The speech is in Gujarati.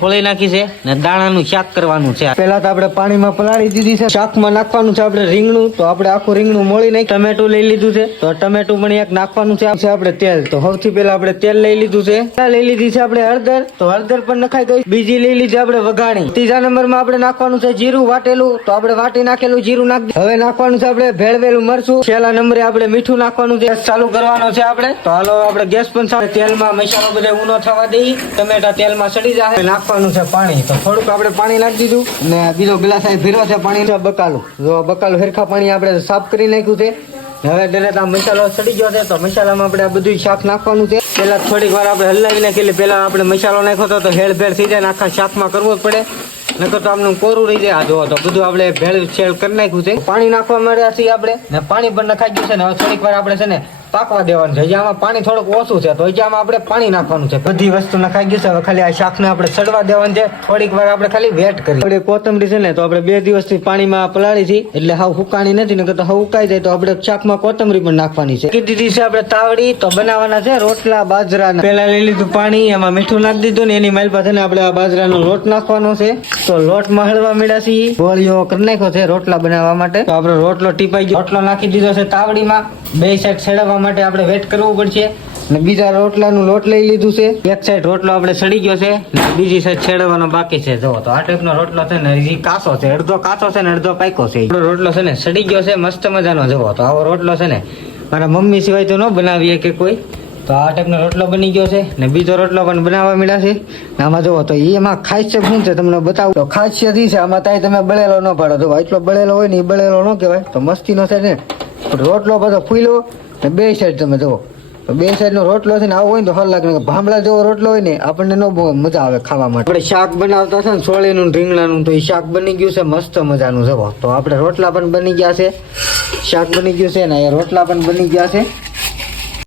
ફળી નાખી છે ને દાણાનું શાક કરવાનું છે. પેલા તો આપણે પાણીમાં પલાળી દીધી છે, શાકમાં નાખવાનું છે આપણે રીંગણું, તો આપણે આખું રીંગણું મોળી નાખી, ટમેટું લઈ લીધું છે, તો ટમેટું પણ એક નાખવાનું છે આપણે તેલ, તો સૌથી પહેલા આપણે તેલ લઈ લીધું છે લઈ લીધી છે આપણે હળદર, તો હળદર પણ નખાઈ દો બીજી લઈ લીધી આપણે વઘાણી, ત્રીજા નંબરમાં આપણે નાખવાનું છે જીરું વાટેલું, તો આપણે વાટી નાખેલું જીરું નાખી, હવે નાખવાનું છે આપણે ભેળવેલું મરચું, છેલ્લા નંબરે આપણે મીઠું નાખવાનું છે, ચાલુ કરવાનો છે આપણે, તો હાલો આપણે ગેસ પણ તેલમાં મસાલો બધે ઊનો થવા દઈ ટમેટા તેલમાં સડી જાય નાખવાનું છે પાણી. તો થોડુંક આપણે પાણી નાખી દીધું. ને બીજો ગ્લાસ અહીં ભીરો છે પાણી બકાલું. જો બકાલું હેરખા પાણી આપણે સાફ કરી નાખ્યું છે. હવે દરેક આ મસાલો સડી ગયો છે, તો મસાલામાં આપણે આ બધું શાક નાખવાનું છે. પહેલાં થોડીક વાર આપણે હલાવી નાખી પેલા આપણે મસાલો નાખ્યો હતો તો હેળ ભેળ થઈ જાય આખા શાકમાં કરવો જ પડે. નકર તો આમનું કોરું રહી જાય આ જો તો. બધું આપણે ભેળ છેળ કરી નાખ્યું છે. પાણી નાખવા માંડ્યા છીએ આપણે. ને પાણી પણ નખાઈ ગયું છે ને હવે થોડીક વાર આપણે છે ને પાકવા દેવાનું છે. જ્યાં પાણી થોડુંક ઓછું છે તો હજી આપણે પાણી નાખવાનું છે. બધી વસ્તુ નખાઈ ગયું છે. હવે ખાલી આ શાકને આપણે સડવા દેવાનું છે. થોડીક વાર આપણે ખાલી વેટ કરી આપણે કોથમરી છે ને તો આપણે બે દિવસથી પાણીમાં પલાળી છે એટલે હાવ હુકાણી નથી નકર તો હાવ ઉકાઈ જાય તો આપણે શાકમાં કોથમરી પણ નાખવાની છે. કીધી દીધી છે આપણે તાવડી તો બનાવવાના છે રોટલા બાજરાના. પેલા લઈ લીધું પાણી એમાં મીઠું નાખી દીધું ને એની માલ પાસે ને આપણે આ બાજરાનો લોટ નાખવાનો છે. તો લોટ હળવા મળ્યા છે ગોળીઓ કરી નાખ્યો છે રોટલા બનાવવા માટે. તો આપણે રોટલો ટીપાઈ ગયો. રોટલો નાખી દીધો છે તાવડીમાં. બે સાઈડ છેડવવા માટે આપણે વેટ કરવું પડશે. ને બીજા રોટલાનું લોટ લઈ લીધું છે. એક સાઈડ રોટલો આપણે સડી ગયો છે. બીજી સાઈડ છેડવાનો બાકી છે. જો તો આ ટાઈપનો રોટલો છે ને હજી કાચો છે. અડધો કાચો છે ને અડધો પાકો છે. રોટલો છે ને સડી ગયો છે. મસ્ત મજાનો. જવો તો આવો રોટલો છે ને. મારા મમ્મી સિવાય તો ન બનાવીએ કે કોઈ. તો આ ટાઈપનો રોટલો બની ગયો છે ને બીજો રોટલો પણ બનાવવા મળ્યા છે. ને આમાં જુઓ તો એમાં ખાસિયત શું છે, તમને બતાવું. તો ખાસિયત એ છે, આમાં તાય તમે બળેલો ન પાડો. જો એટલો બળેલો હોય ને એ બળેલો ન કહેવાય. તો મસ્તીનો છે ને રોટલો બધો ફૂલ્યો ને બે સાઈડ તમે જુઓ. બે સાઈડ નો રોટલો છે ને, આવો હોય ને તો હર લાગે ભાંભળા જેવો રોટલો હોય ને, આપણને ન મજા આવે ખાવા માટે આપણે શાક બનાવતા છે ને સોળીનું રીંગણાનું, તો એ શાક બની ગયું છે, મસ્ત મજાનું. જવો તો આપણે રોટલા પણ બની ગયા છે. શાક બની ગયું છે ને એ રોટલા પણ બની ગયા છે.